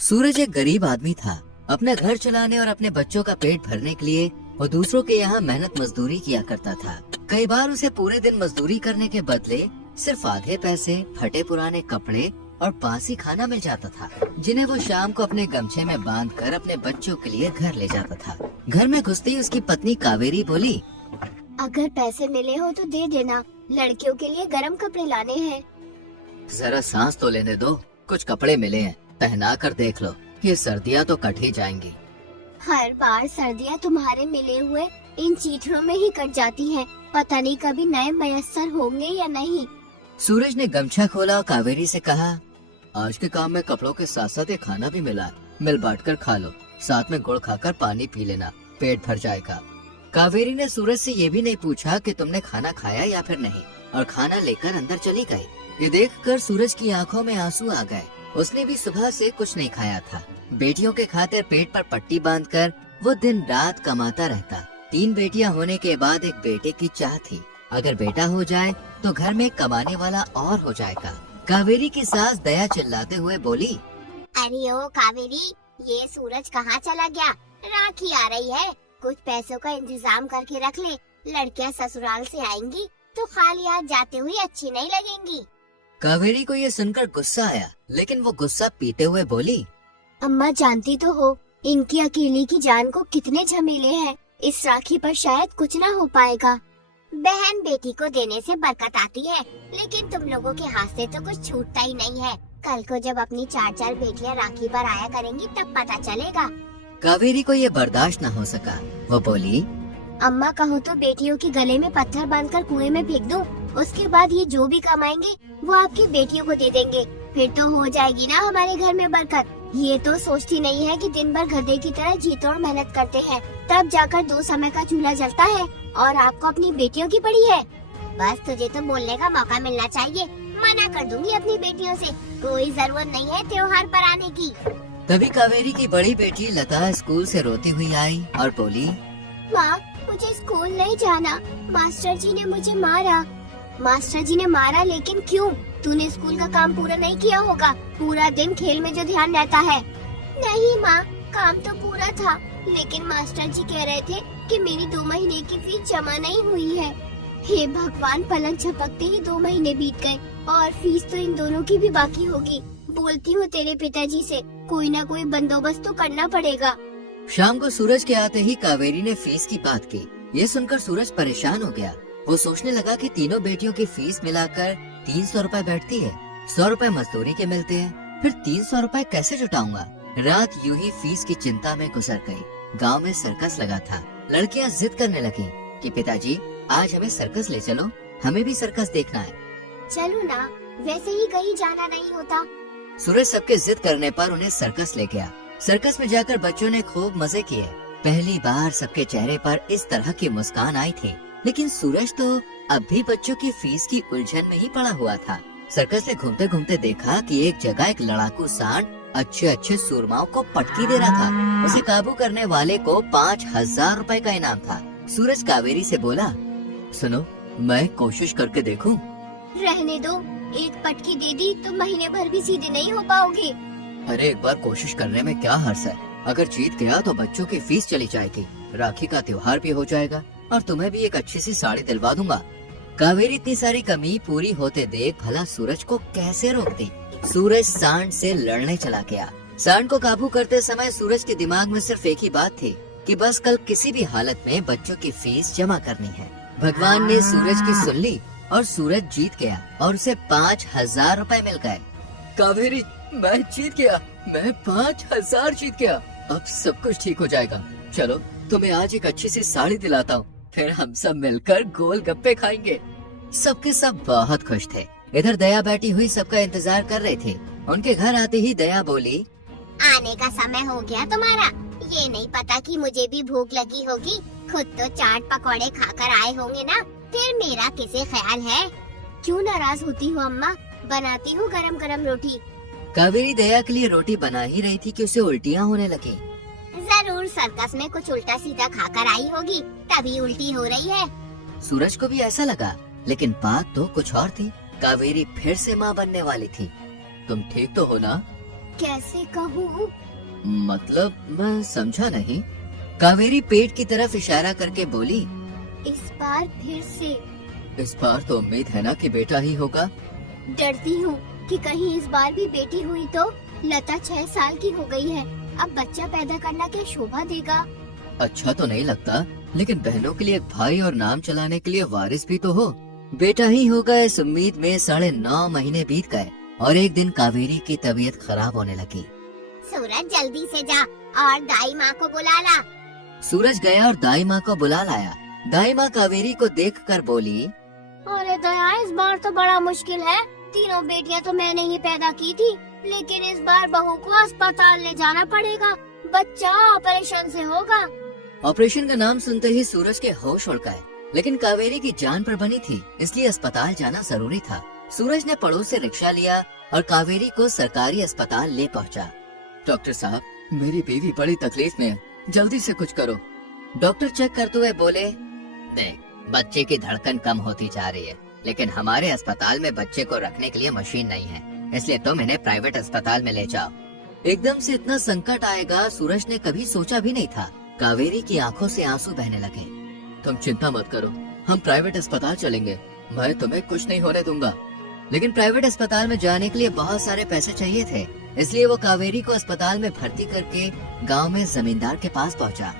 सूरज एक गरीब आदमी था। अपना घर चलाने और अपने बच्चों का पेट भरने के लिए वो दूसरों के यहाँ मेहनत मजदूरी किया करता था। कई बार उसे पूरे दिन मजदूरी करने के बदले सिर्फ आधे पैसे, फटे पुराने कपड़े और बासी खाना मिल जाता था, जिन्हें वो शाम को अपने गमछे में बांधकर अपने बच्चों के लिए घर ले जाता था। घर में घुसते ही उसकी पत्नी कावेरी बोली, अगर पैसे मिले हो तो दे देना, लड़कियों के लिए गरम कपड़े लाने हैं। जरा सांस तो लेने दो, कुछ कपड़े मिले हैं, पहना कर देख लो, ये सर्दियाँ तो कट ही जाएंगी। हर बार सर्दियाँ तुम्हारे मिले हुए इन चीथड़ों में ही कट जाती हैं। पता नहीं कभी नए मयस्सर होंगे या नहीं। सूरज ने गमछा खोला और कावेरी से कहा, आज के काम में कपड़ों के साथ साथ एक खाना भी मिला है, मिल बांट कर खा लो, साथ में गुड़ खाकर पानी पी लेना, पेट भर जाएगा। कावेरी ने सूरज से ये भी नहीं पूछा कि तुमने खाना खाया या फिर नहीं, और खाना लेकर अंदर चली गई। ये देखकर सूरज की आंखों में आंसू आ गए। उसने भी सुबह से कुछ नहीं खाया था। बेटियों के खातिर पेट पर पट्टी बांधकर वो दिन रात कमाता रहता। 3 बेटियां होने के बाद एक बेटे की चाह थी, अगर बेटा हो जाए तो घर में कमाने वाला और हो जाएगा। कावेरी की सास दया चिल्लाते हुए बोली, अरे ओ कावेरी, ये सूरज कहाँ चला गया? राखी आ रही है, कुछ पैसों का इंतजाम करके रख ले। लड़कियाँ ससुराल से आएंगी तो खाली हाथ जाते हुए अच्छी नहीं लगेंगी। कावेरी को ये सुनकर गुस्सा आया, लेकिन वो गुस्सा पीते हुए बोली, अम्मा जानती तो हो इनकी अकेली की जान को कितने झमेले हैं। इस राखी पर शायद कुछ ना हो पाएगा। बहन बेटी को देने से बरकत आती है, लेकिन तुम लोगों के हाथ से तो कुछ छूटता ही नहीं है। कल को जब अपनी 4-4 बेटियां राखी पर आया करेंगी तब पता चलेगा। कावेरी को ये बर्दाश्त न हो सका। वो बोली, अम्मा कहो तो बेटियों के गले में पत्थर बांधकर कुएं में फेंक दूं। उसके बाद ये जो भी कमाएंगे वो आपकी बेटियों को दे देंगे, फिर तो हो जाएगी ना हमारे घर में बरकत। ये तो सोचती नहीं है कि दिन भर गधे की तरह जी तोड़ मेहनत करते हैं, तब जाकर 2 समय का चूल्हा जलता है, और आपको अपनी बेटियों की पड़ी है। बस तुझे तो बोलने का मौका मिलना चाहिए। मना कर दूंगी अपनी बेटियों से, कोई जरूरत नहीं है त्योहार पर आने की। तभी कावेरी की बड़ी बेटी लता स्कूल से रोती हुई आई और बोली, माँ मुझे स्कूल नहीं जाना, मास्टर जी ने मुझे मारा। मास्टर जी ने मारा, लेकिन क्यों? तूने स्कूल का काम पूरा नहीं किया होगा, पूरा दिन खेल में जो ध्यान रहता है। नहीं माँ, काम तो पूरा था, लेकिन मास्टर जी कह रहे थे कि मेरी 2 महीने की फीस जमा नहीं हुई है। हे भगवान, पलंग झपकते ही 2 महीने बीत गए और फीस तो इन दोनों की भी बाकी होगी। बोलती हूँ तेरे पिताजी से, कोई ना कोई बंदोबस्त तो करना पड़ेगा। शाम को सूरज के आते ही कावेरी ने फीस की बात की। ये सुनकर सूरज परेशान हो गया। वो सोचने लगा कि तीनों बेटियों की फीस मिलाकर 300 रुपए बैठती है, 100 रुपए मजदूरी के मिलते हैं, फिर 300 रुपए कैसे जुटाऊंगा। रात यूं ही फीस की चिंता में गुजर गई। गांव में सर्कस लगा था। लड़कियां जिद करने लगी कि पिताजी आज हमें सर्कस ले चलो, हमें भी सर्कस देखना है। चलो ना, वैसे ही कहीं जाना नहीं होता। सूरज सबके जिद करने पर उन्हें सर्कस ले गया। सर्कस में जाकर बच्चों ने खूब मजे किए। पहली बार सबके चेहरे पर इस तरह की मुस्कान आई थी, लेकिन सूरज तो अब भी बच्चों की फीस की उलझन में ही पड़ा हुआ था। सर्कस में घूमते घूमते देखा कि एक जगह एक लड़ाकू सांड अच्छे अच्छे सुरमाओं को पटकी दे रहा था। उसे काबू करने वाले को 5000 रुपए का इनाम था। सूरज कावेरी से बोला, सुनो, मैं कोशिश करके देखूं? रहने दो, एक पटकी दे दी तो महीने भर भी सीधे नहीं हो पाओगे। अरे एक बार कोशिश करने में क्या हर्ज है? अगर जीत गया तो बच्चों की फीस चली जाएगी, राखी का त्योहार भी हो जाएगा और तुम्हें भी एक अच्छी सी साड़ी दिलवा दूंगा। कावेरी इतनी सारी कमी पूरी होते देख भला सूरज को कैसे रोकती। सूरज सांड से लड़ने चला गया। सांड को काबू करते समय सूरज के दिमाग में सिर्फ एक ही बात थी कि बस कल किसी भी हालत में बच्चों की फीस जमा करनी है। भगवान ने सूरज की सुन ली और सूरज जीत गया और उसे 5000 रुपए मिल गए। कावेरी, मैं जीत गया, मैं 5000 जीत गया। अब सब कुछ ठीक हो जाएगा। चलो तुम्हें आज एक अच्छी सी साड़ी दिलाता हूँ, फिर हम सब मिलकर गोल गप्पे खाएंगे। सबके सब बहुत खुश थे। इधर दया बैठी हुई सबका इंतजार कर रही थी। उनके घर आते ही दया बोली, आने का समय हो गया तुम्हारा। ये नहीं पता कि मुझे भी भूख लगी होगी। खुद तो चाट पकौड़े खाकर आए होंगे ना, फिर मेरा किसे ख्याल है? क्यों नाराज होती हो अम्मा? बनाती हूँ गरम गरम रोटी। कावेरी दया के लिए रोटी बना ही रही थी कि उसे उल्टियाँ होने लगी। जरूर सर्कस में कुछ उल्टा सीधा खाकर आई होगी, तभी उल्टी हो रही है। सूरज को भी ऐसा लगा, लेकिन बात तो कुछ और थी। कावेरी फिर से माँ बनने वाली थी। तुम ठीक तो हो ना? कैसे कहूँ? मतलब मैं समझा नहीं। कावेरी पेट की तरफ इशारा करके बोली, इस बार फिर से। इस बार तो उम्मीद है ना कि बेटा ही होगा। डरती हूँ कि कहीं इस बार भी बेटी हुई तो। लता 6 साल की हो गई है, अब बच्चा पैदा करना क्या शोभा देगा? अच्छा तो नहीं लगता, लेकिन बहनों के लिए एक भाई और नाम चलाने के लिए वारिस भी तो हो। बेटा ही होगा इस उम्मीद में 9.5 महीने बीत गए और एक दिन कावेरी की तबीयत खराब होने लगी। सूरज जल्दी से जा और दाई माँ को बुला ला। सूरज गया और दाई माँ को बुला लाया। दाई माँ कावेरी को देखकर बोली, अरे दया, इस बार तो बड़ा मुश्किल है। तीनों बेटियां तो मैंने ही पैदा की थी, लेकिन इस बार बहू को अस्पताल ले जाना पड़ेगा। बच्चा ऑपरेशन से होगा। ऑपरेशन का नाम सुनते ही सूरज के होश उड़ गए, लेकिन कावेरी की जान पर बनी थी, इसलिए अस्पताल जाना जरूरी था। सूरज ने पड़ोस से रिक्शा लिया और कावेरी को सरकारी अस्पताल ले पहुंचा। डॉक्टर साहब, मेरी बीवी बड़ी तकलीफ में है, जल्दी से कुछ करो। डॉक्टर चेक करते हुए बोले, देख, बच्चे की धड़कन कम होती जा रही है, लेकिन हमारे अस्पताल में बच्चे को रखने के लिए मशीन नहीं है, इसलिए तुम इन्हें प्राइवेट अस्पताल में ले जाओ। एकदम से इतना संकट आएगा सूरज ने कभी सोचा भी नहीं था। कावेरी की आंखों से आंसू बहने लगे। तुम चिंता मत करो, हम प्राइवेट अस्पताल चलेंगे, मैं तुम्हें कुछ नहीं होने दूंगा। लेकिन प्राइवेट अस्पताल में जाने के लिए बहुत सारे पैसे चाहिए थे, इसलिए वो कावेरी को अस्पताल में भर्ती करके गांव में जमींदार के पास पहुंचा।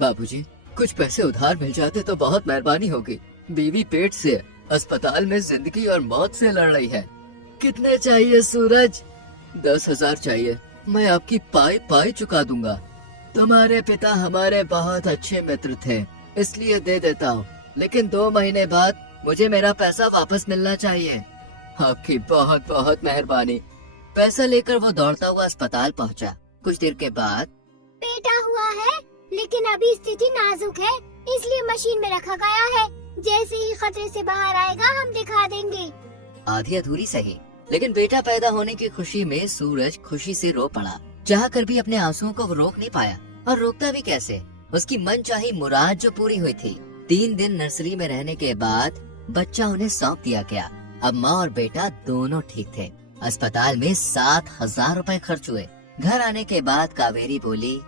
बाबूजी, कुछ पैसे उधार मिल जाते तो बहुत मेहरबानी होगी। बीवी पेट से है, अस्पताल में जिंदगी और मौत से लड़ रही है। कितने चाहिए सूरज? 10,000 चाहिए, मैं आपकी पाई पाई चुका दूंगा। तुम्हारे पिता हमारे बहुत अच्छे मित्र थे, इसलिए दे देता हूँ, लेकिन 2 महीने बाद मुझे मेरा पैसा वापस मिलना चाहिए। आपकी बहुत बहुत मेहरबानी। पैसा लेकर वो दौड़ता हुआ अस्पताल पहुंचा। कुछ देर के बाद, बेटा हुआ है, लेकिन अभी स्थिति नाजुक है, इसलिए मशीन में रखा गया है। जैसे ही खतरे से बाहर आएगा हम दिखा देंगे। आधी अधूरी सही, लेकिन बेटा पैदा होने की खुशी में सूरज खुशी से रो पड़ा। चाहकर भी अपने आंसुओं को रोक नहीं पाया, और रोकता भी कैसे। उसकी मनचाही मुराद जो पूरी हुई थी। 3 दिन नर्सरी में रहने के बाद बच्चा उन्हें सौंप दिया गया। अब माँ और बेटा दोनों ठीक थे। अस्पताल में 7,000 रुपए खर्च हुए। घर आने के बाद कावेरी बोली,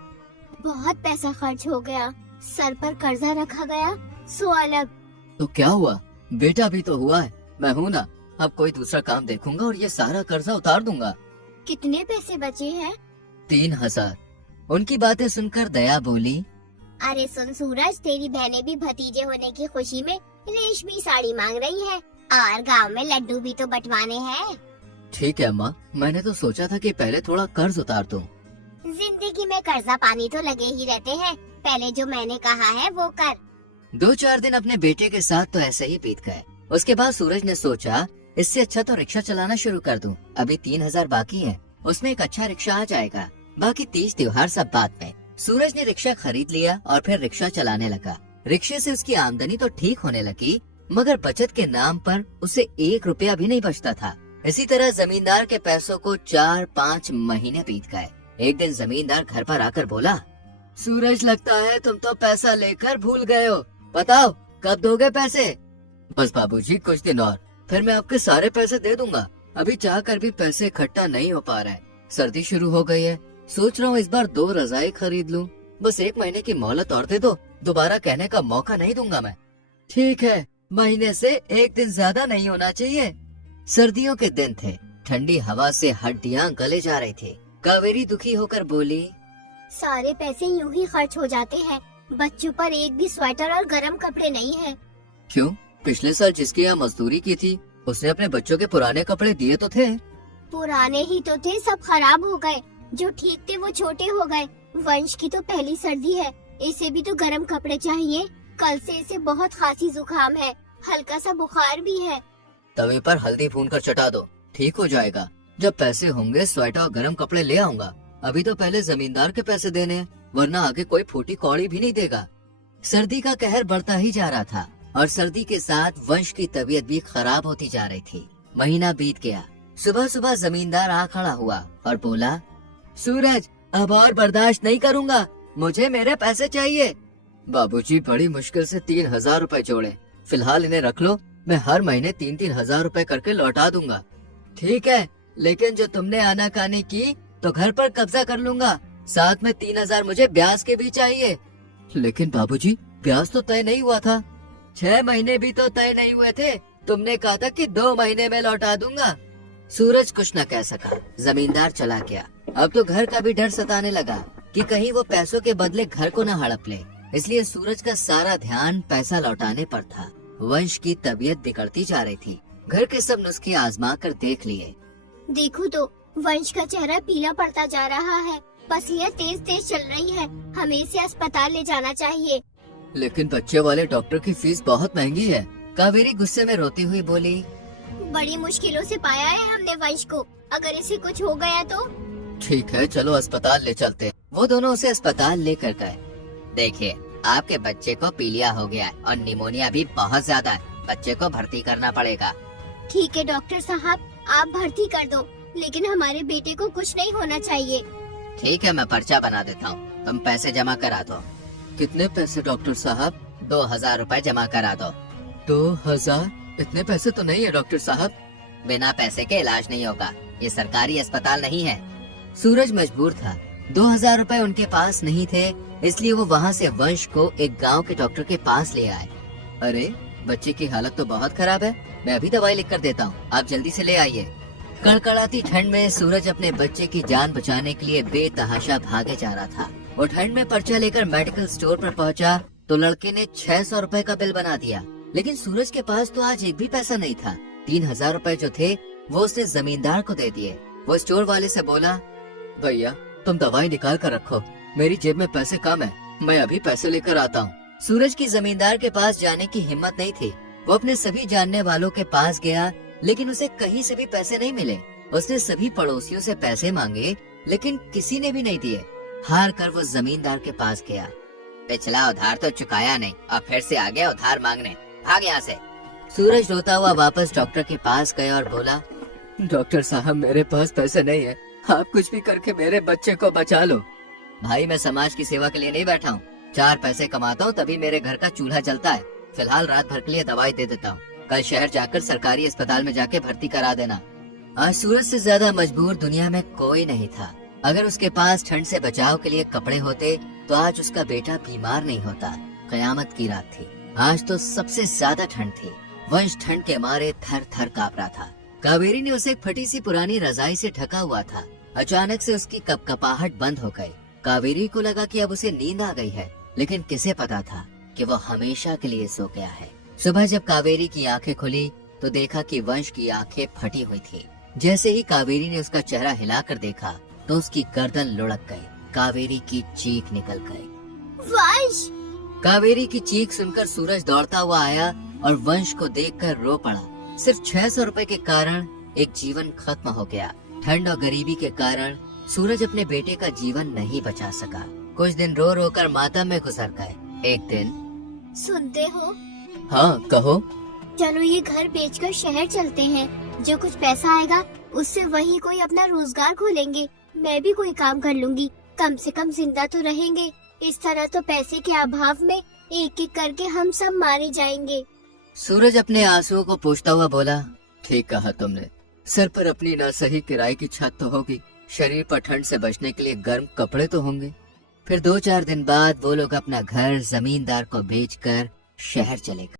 बहुत पैसा खर्च हो गया, सर पर कर्जा रखा गया, सो अलग। तो क्या हुआ, बेटा भी तो हुआ है, मैं हूँ ना। अब कोई दूसरा काम देखूंगा और ये सारा कर्जा उतार दूंगा। कितने पैसे बचे हैं? 3,000। उनकी बातें सुनकर दया बोली, अरे सुन सूरज, तेरी बहनें भी भतीजे होने की खुशी में रेशमी साड़ी मांग रही है, और गांव में लड्डू भी तो बंटवाने हैं। ठीक है अम्मा, मैंने तो सोचा था कि पहले थोड़ा कर्ज उतार दूं। जिंदगी में कर्जा पानी तो लगे ही रहते हैं, पहले जो मैंने कहा है वो कर। 2-4 दिन अपने बेटे के साथ तो ऐसे ही बीत गए। उसके बाद सूरज ने सोचा, इससे अच्छा तो रिक्शा चलाना शुरू कर दूं। अभी 3,000 बाकी है, उसमें एक अच्छा रिक्शा आ जाएगा, बाकी तीज त्योहार सब बाद में। सूरज ने रिक्शा खरीद लिया और फिर रिक्शा चलाने लगा। रिक्शे से उसकी आमदनी तो ठीक होने लगी, मगर बचत के नाम पर उसे 1 रुपया भी नहीं बचता था। इसी तरह जमींदार के पैसों को 4-5 महीने बीत गए। एक दिन जमींदार घर पर आकर बोला, सूरज, लगता है तुम तो पैसा लेकर भूल गए हो, बताओ कब दोगे पैसे? बस बाबूजी, कुछ दिन और, फिर मैं आपके सारे पैसे दे दूंगा। अभी चाहकर भी पैसे इकट्ठा नहीं हो पा रहा है। सर्दी शुरू हो गई है, सोच रहा हूँ इस बार 2 रजाई खरीद लूं। बस 1 महीने की मोहलत और दे दो, दोबारा कहने का मौका नहीं दूंगा मैं। ठीक है, महीने से 1 दिन ज्यादा नहीं होना चाहिए। सर्दियों के दिन थे, ठंडी हवा से हड्डियां गले जा रही थी। कावेरी दुखी होकर बोली, सारे पैसे यूं ही खर्च हो जाते हैं, बच्चों पर एक भी स्वेटर और गर्म कपड़े नहीं है। क्यों? पिछले साल जिसकी यहाँ मजदूरी की थी, उसने अपने बच्चों के पुराने कपड़े दिए तो थे। पुराने ही तो थे, सब खराब हो गए। जो ठीक थे वो छोटे हो गए। वंश की तो पहली सर्दी है, इसे भी तो गर्म कपड़े चाहिए। कल से इसे बहुत खांसी जुकाम है, हल्का सा बुखार भी है। तवे पर हल्दी भूनकर चटा दो, ठीक हो जाएगा। जब पैसे होंगे स्वेटर और गर्म कपड़े ले आऊंगा। अभी तो पहले जमींदार के पैसे देने हैं, वरना आगे कोई फूटी कौड़ी भी नहीं देगा। सर्दी का कहर बढ़ता ही जा रहा था और सर्दी के साथ वंश की तबीयत भी खराब होती जा रही थी। महीना बीत गया। सुबह सुबह जमींदार आ खड़ा हुआ और बोला, सूरज, अब और बर्दाश्त नहीं करूंगा, मुझे मेरे पैसे चाहिए। बाबूजी, बड़ी मुश्किल से 3,000 रुपए जोड़े, फिलहाल इन्हें रख लो, मैं हर महीने 3-3 हजार रुपए करके लौटा दूंगा। ठीक है, लेकिन जो तुमने आनाकानी की तो घर पर कब्जा कर लूंगा। साथ में 3,000 मुझे ब्याज के भी चाहिए। लेकिन बाबूजी, ब्याज तो तय नहीं हुआ था। 6 महीने भी तो तय नहीं हुए थे। तुमने कहा था कि 2 महीने में लौटा दूंगा। सूरज कुछ न कह सका। जमींदार चला गया। अब तो घर का भी डर सताने लगा कि कहीं वो पैसों के बदले घर को न हड़प ले। इसलिए सूरज का सारा ध्यान पैसा लौटाने पर था। वंश की तबीयत बिगड़ती जा रही थी। घर के सब नुस्खे आजमा कर देख लिए। देखो तो वंश का चेहरा पीला पड़ता जा रहा है, पसलियाँ तेज तेज चल रही है। हमें इसे अस्पताल ले जाना चाहिए। लेकिन बच्चे वाले डॉक्टर की फीस बहुत महंगी है। कावेरी गुस्से में रोती हुई बोली। बड़ी मुश्किलों से पाया है हमने वंश को, अगर इसे कुछ हो गया तो। ठीक है, चलो अस्पताल ले चलते हैं। वो दोनों उसे अस्पताल लेकर गए। देखिए, आपके बच्चे को पीलिया हो गया है और निमोनिया भी बहुत ज्यादा है। बच्चे को भर्ती करना पड़ेगा। ठीक है डॉक्टर साहब, आप भर्ती कर दो, लेकिन हमारे बेटे को कुछ नहीं होना चाहिए। ठीक है, मैं पर्चा बना देता हूँ। तुम पैसे जमा करा दो। कितने पैसे डॉक्टर साहब? 2,000 रुपए जमा करा दो। 2,000? इतने पैसे तो नहीं है डॉक्टर साहब। बिना पैसे के इलाज नहीं होगा। ये सरकारी अस्पताल नहीं है। सूरज मजबूर था। 2,000 रुपए उनके पास नहीं थे, इसलिए वो वहाँ से वंश को एक गांव के डॉक्टर के पास ले आए। अरे, बच्चे की हालत तो बहुत खराब है। मैं अभी दवाई लिख कर देता हूँ, आप जल्दी से ले आइए। कड़कड़ाती ठंड में सूरज अपने बच्चे की जान बचाने के लिए बेतहाशा भागे जा रहा था। वो ठंड में पर्चा लेकर मेडिकल स्टोर पर पहुंचा तो लड़के ने 600 रुपए का बिल बना दिया। लेकिन सूरज के पास तो आज एक भी पैसा नहीं था। 3,000 रुपए जो थे वो उसने जमींदार को दे दिए। वो स्टोर वाले से बोला, भैया तुम दवाई निकाल कर रखो, मेरी जेब में पैसे कम है, मैं अभी पैसे लेकर आता हूँ। सूरज की जमींदार के पास जाने की हिम्मत नहीं थी। वो अपने सभी जानने वालों के पास गया, लेकिन उसे कहीं से भी पैसे नहीं मिले। उसने सभी पड़ोसियों से पैसे मांगे, लेकिन किसी ने भी नहीं दिए। हार कर वो जमींदार के पास गया। पिछला उधार तो चुकाया नहीं और फिर से आ गया उधार मांगने। भाग यहाँ से। सूरज रोता हुआ वापस डॉक्टर के पास गया और बोला, डॉक्टर साहब मेरे पास पैसे नहीं है, आप कुछ भी करके मेरे बच्चे को बचा लो। भाई, मैं समाज की सेवा के लिए नहीं बैठा हूँ। 4 पैसे कमाता हूँ तभी मेरे घर का चूल्हा जलता है। फिलहाल रात भर के लिए दवाई दे देता हूँ। कल शहर जाकर सरकारी अस्पताल में जाके भर्ती करा देना। आज सूरज से ज्यादा मजबूर दुनिया में कोई नहीं था। अगर उसके पास ठंड से बचाव के लिए कपड़े होते तो आज उसका बेटा बीमार नहीं होता। कयामत की रात थी। आज तो सबसे ज्यादा ठंड थी। वंश ठंड के मारे थर थर कांप रहा था। कावेरी ने उसे एक फटी सी पुरानी रजाई से ढका हुआ था। अचानक से उसकी कपकपाहट बंद हो गई। कावेरी को लगा कि अब उसे नींद आ गई है, लेकिन किसे पता था कि वो हमेशा के लिए सो गया है। सुबह जब कावेरी की आंखें खुली तो देखा कि वंश की आंखें फटी हुई थी। जैसे ही कावेरी ने उसका चेहरा हिलाकर देखा तो उसकी गर्दन लुढ़क गई। कावेरी की चीख निकल गई। वंश! कावेरी की चीख सुनकर सूरज दौड़ता हुआ आया और वंश को देखकर रो पड़ा। सिर्फ 600 रुपए के कारण एक जीवन खत्म हो गया। ठंड और गरीबी के कारण सूरज अपने बेटे का जीवन नहीं बचा सका। कुछ दिन रो रो कर मातम में गुजर गए। एक दिन, सुनते हो? हाँ कहो। चलो ये घर बेचकर शहर चलते हैं। जो कुछ पैसा आएगा उससे वही कोई अपना रोजगार खोलेंगे। मैं भी कोई काम कर लूंगी, कम से कम जिंदा तो रहेंगे। इस तरह तो पैसे के अभाव में एक एक करके हम सब मारे जाएंगे। सूरज अपने आंसुओं को पोंछता हुआ बोला, ठीक कहा तुमने। सर पर अपनी ना सही किराए की छत तो होगी, शरीर पर ठंड से बचने के लिए गर्म कपड़े तो होंगे। फिर 2-4 दिन बाद वो लोग अपना घर जमींदार को बेचकर शहर चले गए।